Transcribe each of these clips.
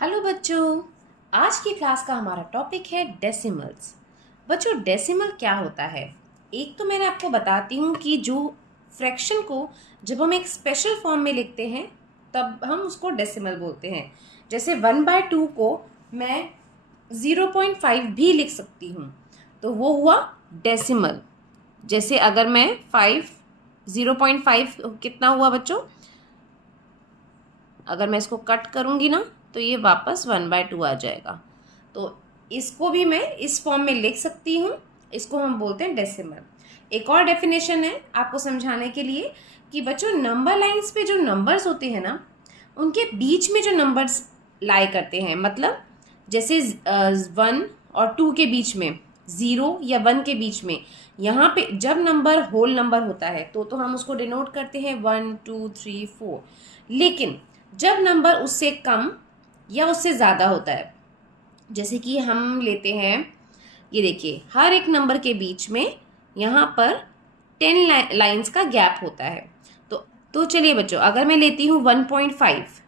Hello बच्चों, आज की क्लास का हमारा टॉपिक है डेसिमल्स। बच्चों, डेसिमल क्या होता है? एक तो मैंने आपको बताती हूँ कि जो फ्रैक्शन को जब हम एक स्पेशल फॉर्म में लिखते हैं तब हम उसको डेसिमल बोलते हैं। जैसे 1/2 को मैं 0.5 भी लिख सकती हूँ, तो वो हुआ डेसिमल। जैसे अगर मैं 0.5 कितना हुआ बच्चों? अगर मैं इसको कट करूंगी ना तो ये वापस 1/2 आ जाएगा। तो इसको भी मैं इस फॉर्म में लिख सकती हूँ। इसको हम बोलते हैं डेसिमल। एक और डेफिनेशन है आपको समझाने के लिए कि बच्चों, नंबर लाइंस पे जो नंबर्स होते हैं ना, उनके बीच में जो नंबर्स लाई करते हैं, मतलब जैसे 1 और 2 के बीच में, 0 या 1 के बीच में, यहाँ पे जब नंबर होल नंबर होता है तो हम उसको डिनोट करते हैं 1 2 3 4। लेकिन जब नंबर उससे कम या उससे ज़्यादा होता है, जैसे कि हम लेते हैं, ये देखिए, हर एक नंबर के बीच में यहाँ पर 10 लाइंस का गैप होता है। तो चलिए बच्चों, अगर मैं लेती हूँ 1.5,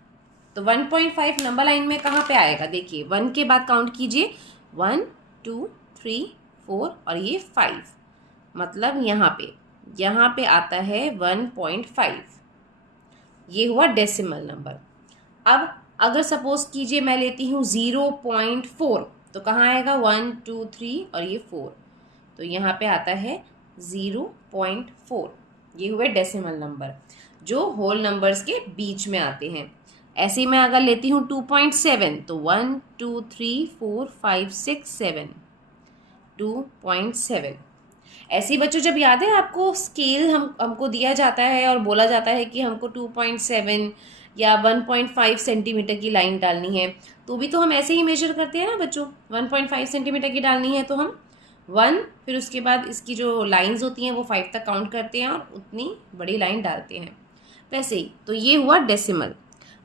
तो 1.5 नंबर लाइन में कहाँ पे आएगा? देखिए, 1 के बाद काउंट कीजिए, 1 2 3 4 और ये 5, मतलब यहाँ पे आता है 1.5। ये हुआ डेसिमल नंबर। अब अगर सपोज कीजिए मैं लेती हूँ 0.4, तो कहाँ आएगा? 1 2 3 और ये 4, तो यहाँ पे आता है 0.4। ये हुए डेसिमल नंबर जो होल नंबर्स के बीच में आते हैं। ऐसे ही मैं अगर लेती हूँ 2.7, तो 1 2 3 4 5 6 7, 2.7। ऐसे ही बच्चों, जब याद है आपको, स्केल हमको दिया जाता है और बोला जाता है कि हमको 2.7 या 1.5 सेंटीमीटर की लाइन डालनी है, तो भी तो हम ऐसे ही मेजर करते हैं ना बच्चों। 1.5 सेंटीमीटर की डालनी है तो हम 1, फिर उसके बाद इसकी जो लाइंस होती हैं वो 5 तक काउंट करते हैं और उतनी बड़ी लाइन डालते हैं। वैसे ही तो ये हुआ डेसिमल,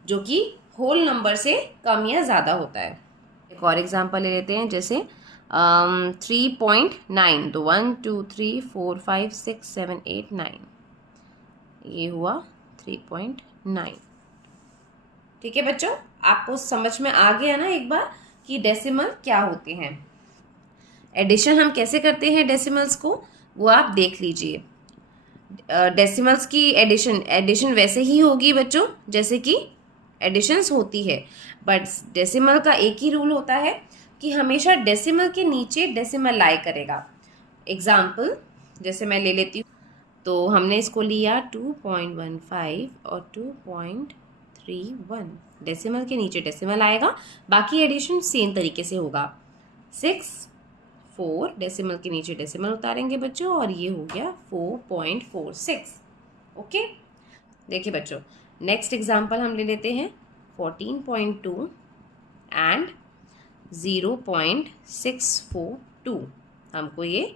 जो कि होल नंबर से कम या ज़्यादा होता है। एक और एग्जांपल ले लेते हैं, जैसे 3.9, तो 1 2 3 4 5 6 7 8 9, ये हुआ 3.9। ठीक है बच्चों, आपको समझ में आ गया ना एक बार कि डेसिमल क्या होते हैं। एडिशन हम कैसे करते हैं डेसिमल्स को, वो आप देख लीजिए। डेसिमल्स की एडिशन वैसे ही होगी बच्चों जैसे कि एडिशंस होती है, बट डेसिमल का एक ही रूल होता है कि हमेशा डेसिमल के नीचे डेसिमल लाई करेगा। एग्जाम्पल जैसे मैं ले लेती हूँ, तो हमने इसको लिया 2.15 और 2.31, डेसिमल के नीचे डेसिमल आएगा, बाकी एडिशन सेम तरीके से होगा। 6 4, डेसिमल के नीचे डेसिमल उतारेंगे बच्चों, और ये हो गया 4.46। ओके, देखिए बच्चों, नेक्स्ट एग्जाम्पल हम ले लेते हैं 14.2 एंड 0.642। हमको ये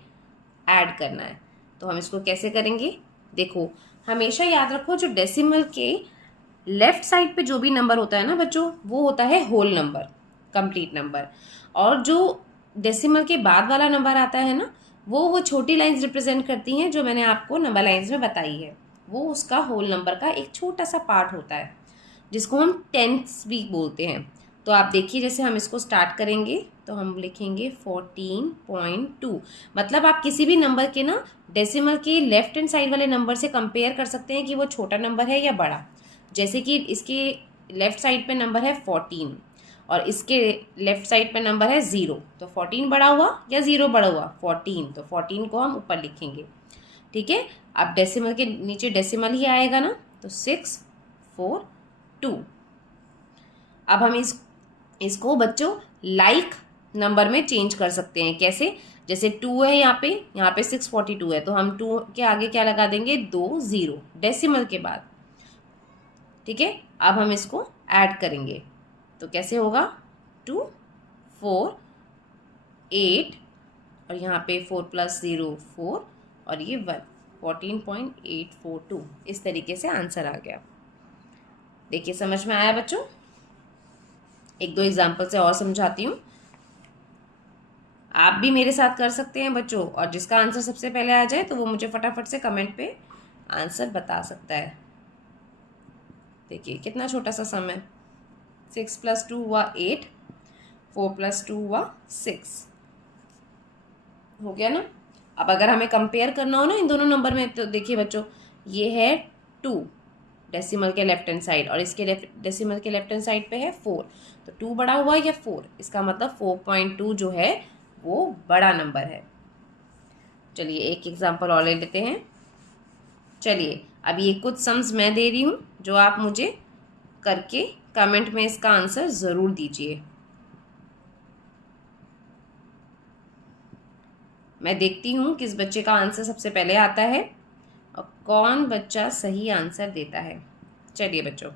ऐड करना है, तो हम इसको कैसे करेंगे? देखो, हमेशा याद रखो, जो डेसिमल के लेफ्ट साइड पे जो भी नंबर होता है ना बच्चों, वो होता है होल नंबर, कंप्लीट नंबर। और जो डेसिमल के बाद वाला नंबर आता है ना, वो छोटी लाइंस रिप्रेजेंट करती हैं, जो मैंने आपको नंबर लाइंस में बताई है। वो उसका होल नंबर का एक छोटा सा पार्ट होता है, जिसको हम टेंथ्स भी बोलते हैं। तो आप देखिए, जैसे हम इसको स्टार्ट करेंगे तो हम लिखेंगे 14.2, मतलब आप किसी भी नंबर के ना डेसिमल के लेफ्ट हैंड साइड वाले नंबर से कंपेयर कर सकते हैं कि वो छोटा नंबर है या बड़ा। जैसे कि इसके लेफ्ट साइड पे नंबर है 14 और इसके लेफ्ट साइड पे नंबर है 0, तो 14 बड़ा हुआ या 0 बड़ा हुआ? 14, तो 14 को हम ऊपर लिखेंगे। ठीक है, अब डेसिमल के नीचे डेसिमल ही आएगा ना, तो 6 4 2। अब हम इसको बच्चों लाइक नंबर में चेंज कर सकते हैं। कैसे? जैसे 2 है यहाँ पे 642 है, तो हम 2 के आगे क्या लगा देंगे? 2 0 डेसिमल के बाद। ठीक है, अब हम इसको ऐड करेंगे तो कैसे होगा? 2 4 8 और यहाँ पे 4 + 0 4 और ये 1, 14.842। इस तरीके से आंसर आ गया। देखिए, समझ में आया बच्चों? एक दो एग्जाम्पल से और समझाती हूँ, आप भी मेरे साथ कर सकते हैं बच्चों, और जिसका आंसर सबसे पहले आ जाए तो वो मुझे फटाफट से कमेंट पे आंसर बता सकता है। देखिए कितना छोटा सा सम है। 6 + 2 हुआ 8, 4 + 2 हुआ 6, हो गया ना। अब अगर हमें कंपेयर करना हो ना इन दोनों नंबर में, तो देखिए बच्चों, ये है 2 डेसिमल के लेफ्ट हैंड साइड, और इसके डेसिमल के लेफ्ट हैंड साइड पे है 4, तो 2 बड़ा हुआ या 4, इसका मतलब 4.2 जो है वो बड़ा नंबर है। चलिए एक एग्जांपल और ले लेते हैं। चलिए अब ये कुछ सम्स मैं दे रही हूँ, जो आप मुझे करके कमेंट में इसका आंसर ज़रूर दीजिए। मैं देखती हूँ किस बच्चे का आंसर सबसे पहले आता है और कौन बच्चा सही आंसर देता है। चलिए बच्चों,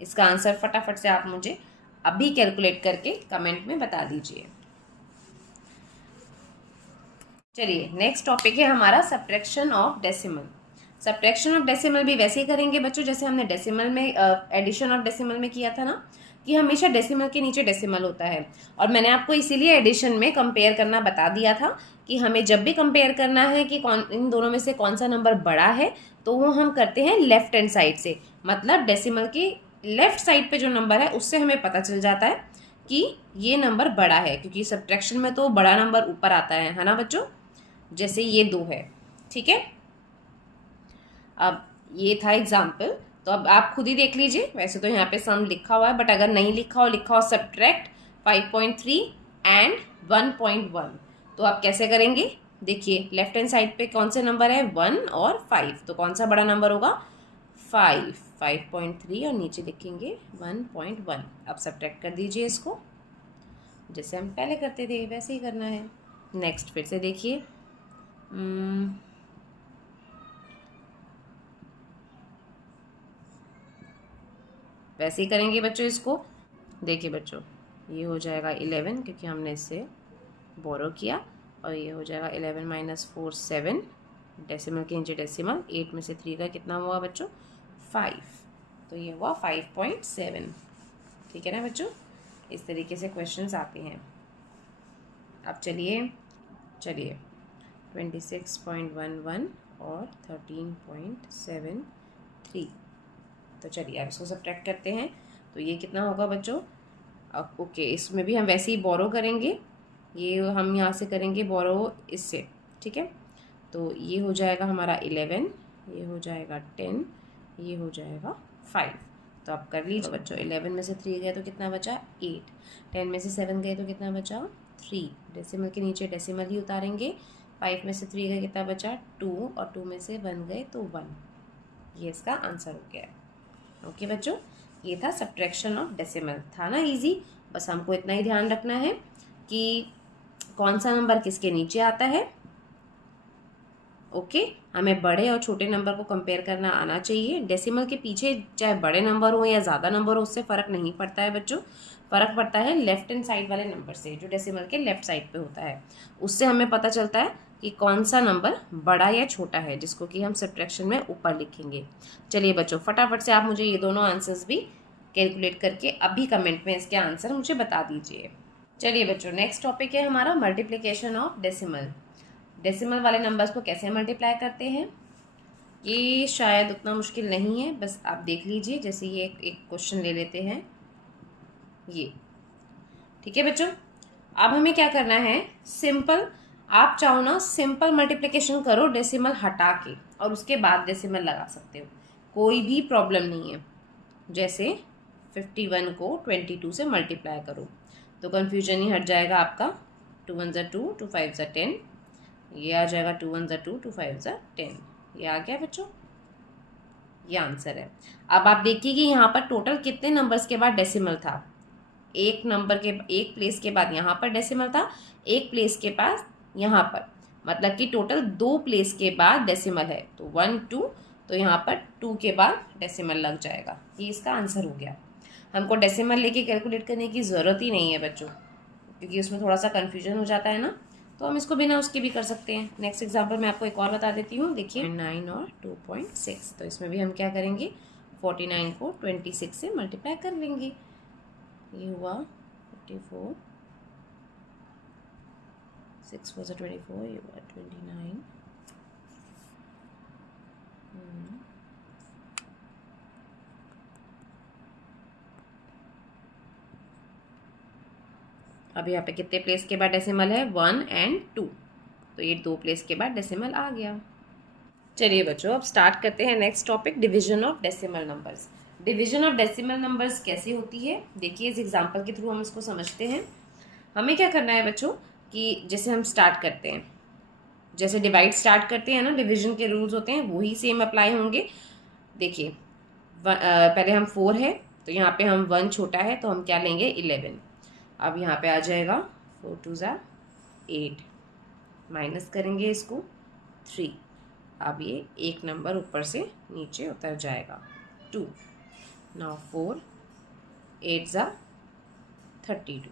इसका आंसर फटाफट से आप मुझे अभी कैलकुलेट करके कमेंट में बता दीजिए। चलिए नेक्स्ट टॉपिक है हमारा subtraction of decimal. Subtraction of decimal भी वैसे ही करेंगे बच्चों जैसे हमने डेसिमल में एडिशन ऑफ डेसिमल में किया था ना, कि हमेशा डेसिमल के नीचे डेसिमल होता है। और मैंने आपको इसीलिए एडिशन में कंपेयर करना बता दिया था कि हमें जब भी कंपेयर करना है कि कौन इन दोनों में से कौन सा नंबर बड़ा है, तो वो हम करते हैं लेफ्ट हैंड साइड से। मतलब डेसिमल की लेफ्ट साइड पे जो नंबर है उससे हमें पता चल जाता है कि ये नंबर बड़ा है, क्योंकि सब्ट्रैक्शन में तो बड़ा नंबर ऊपर आता है ना बच्चों। जैसे ये 2 है, ठीक है। अब ये था एग्जाम्पल, तो अब आप खुद ही देख लीजिए। वैसे तो यहाँ पे सम लिखा हुआ है, बट अगर नहीं लिखा हो सब्ट्रैक्ट 5.3 एंड 1.1, तो आप कैसे करेंगे? देखिए लेफ्ट हैंड साइड पे कौन से नंबर है, 1 और 5, तो कौन सा बड़ा नंबर होगा? 5.3, और नीचे लिखेंगे 1.1। अब सब्ट्रैक्ट कर दीजिए इसको, जैसे हम पहले करते थे वैसे ही करना है। नेक्स्ट फिर से देखिए, वैसे ही करेंगे बच्चों इसको। देखिए बच्चों, ये हो जाएगा 11 क्योंकि हमने इससे बोरो किया, और ये हो जाएगा 11 - 4 7, डेसिमल के नीचे डेसिमल, 8 में से 3 का कितना हुआ बच्चों? 5, तो ये हुआ 5.7। ठीक है ना बच्चों, इस तरीके से क्वेश्चंस आते हैं। अब चलिए 26.11 और 13.73, तो चलिए अब इसको सब्ट्रैक्ट करते हैं। तो ये कितना होगा बच्चों? अब ओके, इसमें भी हम वैसे ही बोरो करेंगे, ये हम यहाँ से करेंगे बोरो इससे, ठीक है। तो ये हो जाएगा हमारा 11, ये हो जाएगा 10, ये हो जाएगा 5। तो आप कर लीजिए बच्चों, 11 में से 3 गए तो कितना बचा? 8, 10 में से 7 गए तो कितना बचा? 3, डेसिमल के नीचे डेसिमल ही उतारेंगे। 5 में से 3 गए कितना बचा? 2, और 2 में से 1 गए तो 1। ये इसका आंसर हो गया है। ओके बच्चों, ये था सब्ट्रैक्शन ऑफ डेसिमल, था ना इजी। बस हमको इतना ही ध्यान रखना है कि कौन सा नंबर किसके नीचे आता है। ओके, हमें बड़े और छोटे नंबर को कंपेयर करना आना चाहिए। डेसिमल के पीछे चाहे बड़े नंबर हो या ज़्यादा नंबर हो, उससे फ़र्क नहीं पड़ता है बच्चों। फ़र्क पड़ता है लेफ्ट हैंड साइड वाले नंबर से, जो डेसिमल के लेफ्ट साइड पे होता है। उससे हमें पता चलता है कि कौन सा नंबर बड़ा या छोटा है, जिसको कि हम सब्ट्रैक्शन में ऊपर लिखेंगे। चलिए बच्चों, फटाफट से आप मुझे ये दोनों आंसर्स भी कैलकुलेट करके अभी कमेंट में इसके आंसर मुझे बता दीजिए। चलिए बच्चों, नेक्स्ट टॉपिक है हमारा मल्टीप्लिकेशन ऑफ डेसिमल। डेसिमल वाले नंबर्स को कैसे मल्टीप्लाई करते हैं, ये शायद उतना मुश्किल नहीं है, बस आप देख लीजिए। जैसे ये एक क्वेश्चन ले लेते हैं ये, ठीक है बच्चों। अब हमें क्या करना है, सिंपल, आप चाहो ना सिंपल मल्टीप्लिकेशन करो डेसिमल हटा के, और उसके बाद डेसिमल लगा सकते हो, कोई भी प्रॉब्लम नहीं है। जैसे 51 को 22 से मल्टीप्लाई करो, तो कन्फ्यूजन ही हट जाएगा आपका। 2 1 ज़ा 2, 2 5 ज़ा 10, ये आ जाएगा 2 1 ज़ा 2, 2 5 ज़ा 10, ये आ गया बच्चों, ये आंसर है। अब आप देखिए कि यहाँ पर टोटल कितने नंबर्स के बाद डेसिमल था। एक नंबर के एक प्लेस के बाद यहाँ पर डेसिमल था, एक प्लेस के पास यहाँ पर, मतलब कि टोटल 2 प्लेस के बाद डेसिमल है। तो 1 2, तो यहाँ पर 2 के बाद डेसिमल लग जाएगा। ये इसका आंसर हो गया। हमको डेसिमल लेके कैलकुलेट करने की ज़रूरत ही नहीं है बच्चों, क्योंकि उसमें थोड़ा सा कन्फ्यूजन हो जाता है ना, तो हम इसको बिना उसके भी कर सकते हैं। नेक्स्ट एग्जाम्पल मैं आपको एक और बता देती हूँ। देखिए 9 और 2.6, तो इसमें भी हम क्या करेंगे, 49 को 26 से मल्टीप्लाई कर लेंगे। ये हुआ 54, 6 4 24, ये हुआ 29, अब यहाँ पे कितने प्लेस के बाद डेसिमल है, 1 और 2, तो ये 2 प्लेस के बाद डेसिमल आ गया। चलिए बच्चों, अब स्टार्ट करते हैं next topic, division of decimal numbers. Division of decimal numbers कैसे होती है, देखिए इस एग्जांपल के थ्रू हम इसको समझते हैं। हमें क्या करना है बच्चों कि जैसे हम स्टार्ट करते हैं, जैसे डिवाइड स्टार्ट करते हैं ना, डिवीजन के रूल्स होते हैं वही सेम अप्लाई होंगे। देखिए पहले हम 4 है तो यहाँ पे हम 1 छोटा है तो हम क्या लेंगे 11। अब यहाँ पे आ जाएगा 4 2 ज़ा 8, माइनस करेंगे इसको 3। अब ये एक नंबर ऊपर से नीचे उतर जाएगा 2। नाउ 4 8 ज़ा 32,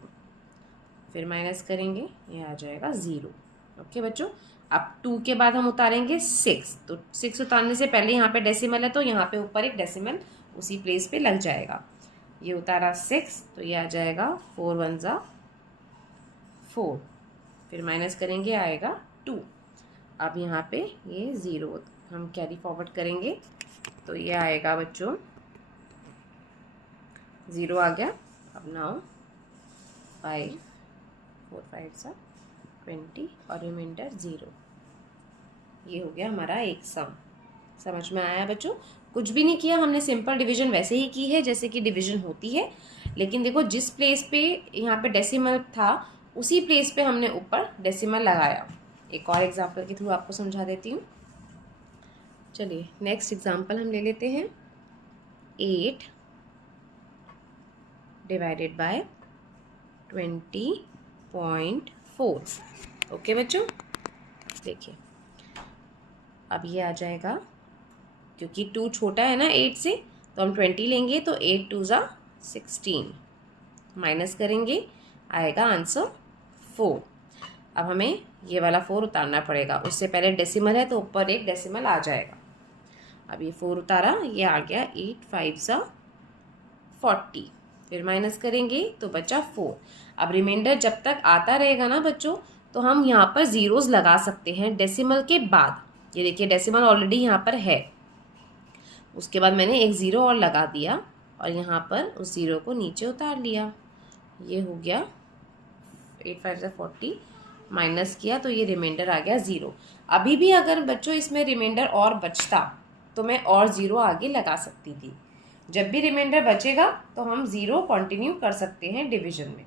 फिर माइनस करेंगे, ये आ जाएगा 0। ओके बच्चों, अब 2 के बाद हम उतारेंगे 6, तो 6 उतारने से पहले यहाँ पे डेसिमल है तो यहाँ पे ऊपर एक डेसिमल उसी प्लेस पे लग जाएगा। ये उतारा 6 तो ये आ जाएगा 4 1 ज़ा 4, फिर माइनस करेंगे आएगा 2। अब यहाँ पे ये 0 हम कैरी फॉरवर्ड करेंगे तो ये आएगा बच्चों 0 आ गया। अब नाउ 5 4 5 सा 20 और रिमाइंडर 0। ये हो गया हमारा एक सम। समझ में आया बच्चों? कुछ भी नहीं किया हमने, सिंपल डिवीजन वैसे ही की है जैसे कि डिवीजन होती है, लेकिन देखो जिस प्लेस पे यहाँ पे डेसिमल था उसी प्लेस पे हमने ऊपर डेसिमल लगाया। एक और एग्जांपल के थ्रू आपको समझा देती हूँ। चलिए नेक्स्ट एग्जांपल हम ले लेते हैं। 8 डिवाइडेड बाय 20.4। ओके बच्चों, देखिए अब ये आ जाएगा, क्योंकि 2 छोटा है ना 8 से तो हम 20 लेंगे, तो 8 2 ज़ा 16, माइनस करेंगे आएगा आंसर 4। अब हमें ये वाला 4 उतारना पड़ेगा, उससे पहले डेसिमल है तो ऊपर एक डेसिमल आ जाएगा। अब ये 4 उतारा, ये आ गया 8 5 ज़ा 40, फिर माइनस करेंगे तो बचा 4। अब रिमाइंडर जब तक आता रहेगा ना बच्चों तो हम यहाँ पर ज़ीरोज़ लगा सकते हैं डेसिमल के बाद। ये देखिए डेसिमल ऑलरेडी यहाँ पर है, उसके बाद मैंने एक 0 और लगा दिया और यहाँ पर उस 0 को नीचे उतार लिया। ये हो गया 8 5 ज़ा 40, माइनस किया तो ये रिमाइंडर आ गया 0। अभी भी अगर बच्चों इसमें रिमाइंडर और बचता तो मैं और 0 आगे लगा सकती थी। जब भी रिमाइंडर बचेगा तो हम 0 कंटिन्यू कर सकते हैं डिवीजन में।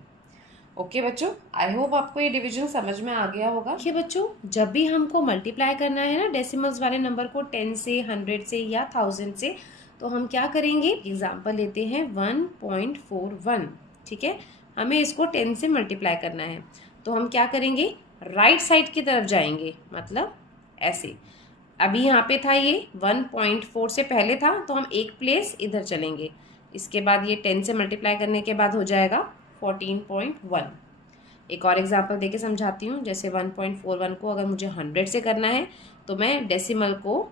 ओके बच्चों, आई होप आपको ये डिवीजन समझ में आ गया होगा। देखिए बच्चों, जब भी हमको मल्टीप्लाई करना है ना डेसिमल्स वाले नंबर को 10 से 100 से या 1000 से, तो हम क्या करेंगे, एग्जांपल लेते हैं 1.41। ठीक है, हमें इसको 10 से मल्टीप्लाई करना है तो हम क्या करेंगे, राइट साइड की तरफ जाएंगे, मतलब ऐसे। अभी यहाँ पे था ये 1.4 से पहले था तो हम एक प्लेस इधर चलेंगे, इसके बाद ये 10 से मल्टीप्लाई करने के बाद हो जाएगा 14.1। एक और एग्जांपल देके समझाती हूँ। जैसे 1.41 को अगर मुझे 100 से करना है तो मैं डेसिमल को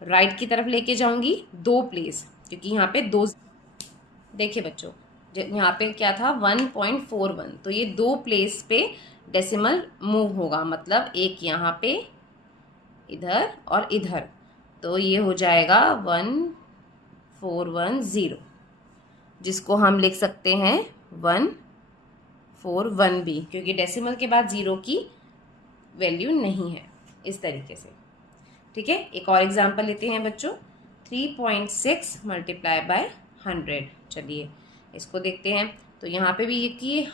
राइट की तरफ लेके जाऊंगी 2 प्लेस, क्योंकि यहाँ पे 2। देखिए बच्चों, यहाँ पे क्या था 1.41, तो ये 2 प्लेस पे डेसिमल मूव होगा, मतलब एक यहाँ पे इधर और इधर, तो ये हो जाएगा 1410, जिसको हम लिख सकते हैं 141 भी, क्योंकि डेसिमल के बाद 0 की वैल्यू नहीं है, इस तरीके से। ठीक है, एक और एग्जांपल लेते हैं बच्चों, 3.6 मल्टीप्लाई बाय 100। चलिए इसको देखते हैं। तो यहाँ पे भी ये कि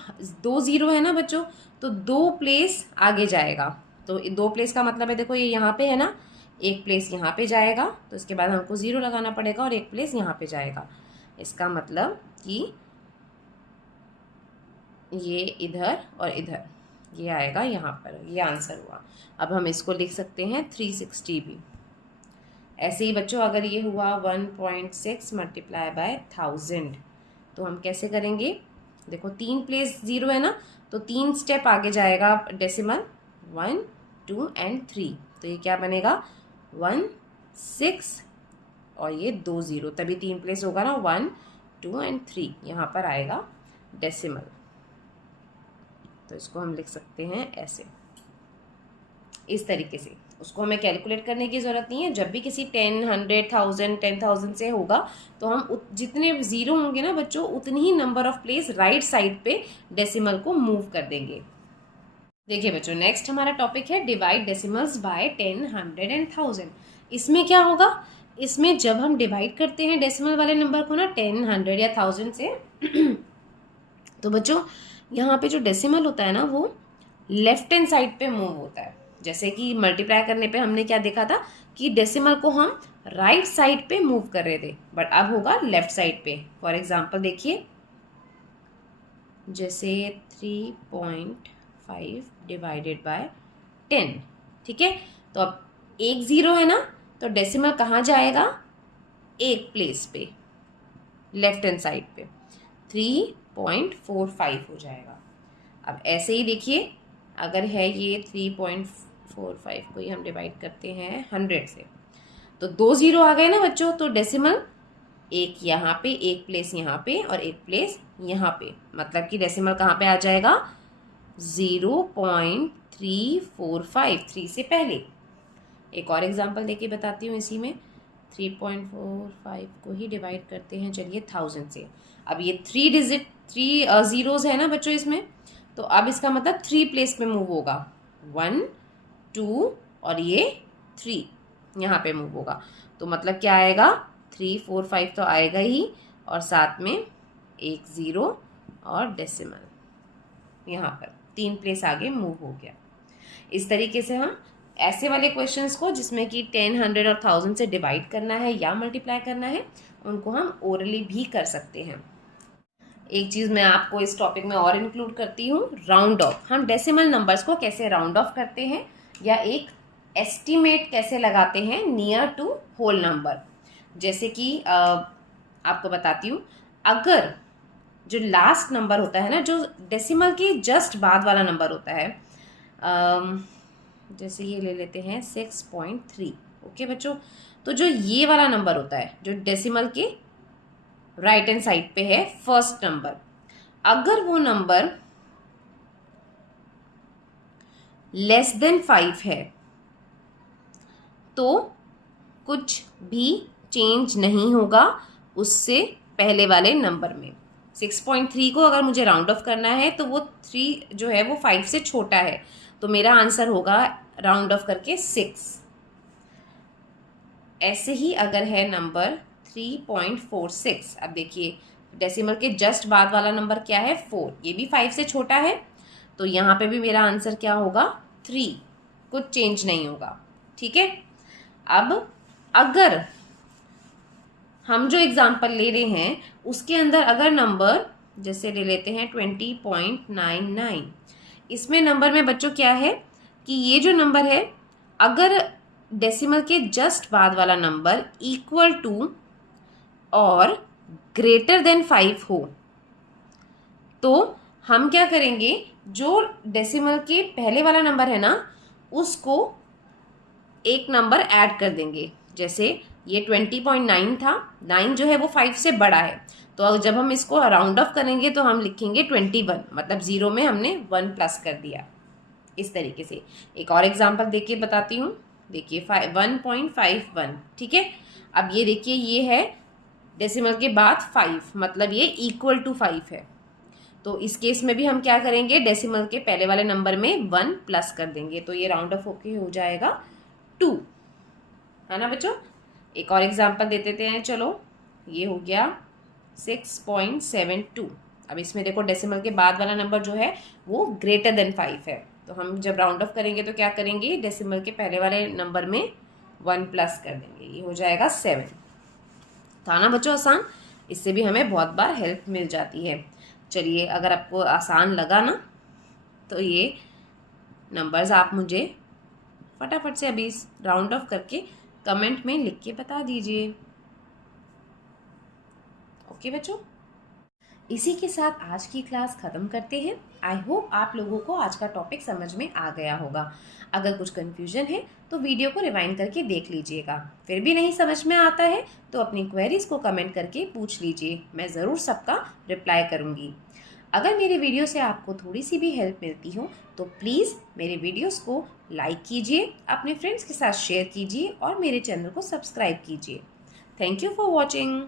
2 0 है ना बच्चों, तो 2 प्लेस आगे जाएगा, तो 2 प्लेस का मतलब है देखो ये यहाँ पे है ना, एक प्लेस यहाँ पे जाएगा तो इसके बाद हमको 0 लगाना पड़ेगा और एक प्लेस यहाँ पे जाएगा। इसका मतलब कि ये इधर और इधर, ये आएगा यहाँ पर, ये आंसर हुआ। अब हम इसको लिख सकते हैं 360 भी। ऐसे ही बच्चों अगर ये हुआ 1.6 मल्टीप्लाई बाय 1000, तो हम कैसे करेंगे, देखो 3 प्लेस 0 है ना, तो 3 स्टेप आगे जाएगा डेसिमल, 1 2 और 3, तो ये क्या बनेगा 1 6 और ये 2 0, तभी 3 प्लेस होगा ना, 1 2 और 3 यहाँ पर आएगा डेसिमल। तो इसको हम लिख सकते हैं ऐसे, इस तरीके से। उसको हमें कैलकुलेट करने की ज़रूरत नहीं है। जब भी किसी 10, 100, 1000, 10,000 से होगा तो हम जितने ज़ीरो होंगे ना बच्चों, उतनी ही number of place right side पे डेसिमल को मूव कर देंगे। देखिए बच्चों, नेक्स्ट हमारा टॉपिक है डिवाइड डेसिमल्स बाय 10, 100 एंड 1000। इसमें क्या होगा, इसमें जब हम डिवाइड करते हैं डेसिमल वाले नंबर को ना 10, 100 या 1000 से तो बच्चों यहाँ पे जो डेसिमल होता है ना वो लेफ्ट हैंड साइड पे मूव होता है। जैसे कि मल्टीप्लाई करने पे हमने क्या देखा था कि डेसिमल को हम राइट साइड पे मूव कर रहे थे, बट अब होगा लेफ्ट साइड पे। फॉर एग्जांपल देखिए, जैसे 3.5 डिवाइडेड बाय 10, ठीक है। तो अब एक ज़ीरो है ना, तो डेसिमल कहाँ जाएगा, एक प्लेस पे लेफ्ट हैंड साइड पे 3.45 हो जाएगा। अब ऐसे ही देखिए, अगर है ये 3.45 को ही हम डिवाइड करते हैं 100 से, तो 2 ज़ीरो आ गए ना बच्चों, तो डेसिमल एक यहाँ पे, एक प्लेस यहाँ पे और एक प्लेस यहाँ पे, मतलब कि डेसिमल कहाँ पे आ जाएगा, 0.345, 3 से पहले। एक और एग्जांपल देके बताती हूँ इसी में। 3.45 को ही डिवाइड करते हैं चलिए 1000 से। अब ये 3 ज़ीरोज़ है ना बच्चों इसमें, तो अब इसका मतलब 3 प्लेस पे मूव होगा, 1, 2 और ये 3 यहाँ पे मूव होगा। तो मतलब क्या आएगा, 3, 4, 5 तो आएगा ही, और साथ में एक ज़ीरो और डेसिमल यहाँ पर 3 प्लेस आगे मूव हो गया। इस तरीके से हम ऐसे वाले क्वेश्चंस को जिसमें कि 10, 100 और 1000 से डिवाइड करना है या मल्टीप्लाई करना है, उनको हम ओरली भी कर सकते हैं। एक चीज़ मैं आपको इस टॉपिक में और इंक्लूड करती हूँ, राउंड ऑफ। हम डेसिमल नंबर्स को कैसे राउंड ऑफ करते हैं या एक एस्टिमेट कैसे लगाते हैं नियर टू होल नंबर। जैसे कि आपको बताती हूँ, अगर जो लास्ट नंबर होता है ना, जो डेसिमल के जस्ट बाद वाला नंबर होता है, जैसे ये ले लेते हैं 6.3, ओके बच्चों। तो जो ये वाला नंबर होता है जो डेसिमल के राइट हैंड साइड पे है, फर्स्ट नंबर, अगर वो नंबर लेस देन 5 है तो कुछ भी चेंज नहीं होगा उससे पहले वाले नंबर में। 6.3 को अगर मुझे राउंड ऑफ करना है तो वो 3 जो है वो 5 से छोटा है, तो मेरा आंसर होगा राउंड ऑफ करके 6। ऐसे ही अगर है नंबर 3.46, अब देखिए डेसिमल के जस्ट बाद वाला नंबर क्या है, 4, ये भी 5 से छोटा है, तो यहाँ पे भी मेरा आंसर क्या होगा, 3, कुछ चेंज नहीं होगा, ठीक है। अब अगर हम जो एग्जाम्पल ले रहे हैं उसके अंदर अगर नंबर जैसे ले लेते हैं 20.99, इसमें नंबर में बच्चों क्या है कि ये जो नंबर है, अगर डेसिमल के जस्ट बाद वाला नंबर इक्वल टू और ग्रेटर देन 5 हो तो हम क्या करेंगे, जो डेसिमल के पहले वाला नंबर है ना उसको एक नंबर ऐड कर देंगे। जैसे ये 20.9 था, 9 जो है वो 5 से बड़ा है, तो जब हम इसको राउंड ऑफ करेंगे तो हम लिखेंगे 21, मतलब 0 में हमने 1 प्लस कर दिया। इस तरीके से एक और एग्जांपल देके बताती हूँ। देखिए 1.51, ठीक है। अब ये देखिए ये है डेसिमल के बाद 5, मतलब ये इक्वल टू 5 है, तो इस केस में भी हम क्या करेंगे, डेसिमल के पहले वाले नंबर में 1 प्लस कर देंगे, तो ये राउंड ऑफ होके हो जाएगा 2, है ना बच्चों। एक और एग्जांपल दे देते हैं, चलो ये हो गया 6.72। अब इसमें देखो डेसिमल के बाद वाला नंबर जो है वो ग्रेटर देन 5 है, तो हम जब राउंड ऑफ करेंगे तो क्या करेंगे, डेसिमल के पहले वाले नंबर में 1 प्लस कर देंगे, ये हो जाएगा 7। था ना बच्चों आसान, इससे भी हमें बहुत बार हेल्प मिल जाती है। चलिए अगर आपको आसान लगा ना तो ये नंबर्स आप मुझे फटाफट से अभी राउंड ऑफ करके कमेंट में लिख के बता दीजिए। ओके बच्चों, इसी के साथ आज की क्लास ख़त्म करते हैं। आई होप आप लोगों को आज का टॉपिक समझ में आ गया होगा। अगर कुछ कन्फ्यूजन है तो वीडियो को रिवाइंड करके देख लीजिएगा। फिर भी नहीं समझ में आता है तो अपनी क्वेरीज को कमेंट करके पूछ लीजिए, मैं ज़रूर सबका रिप्लाई करूँगी। अगर मेरे वीडियो से आपको थोड़ी सी भी हेल्प मिलती हो तो प्लीज़ मेरे वीडियोस को लाइक कीजिए, अपने फ्रेंड्स के साथ शेयर कीजिए और मेरे चैनल को सब्सक्राइब कीजिए। Thank you for watching.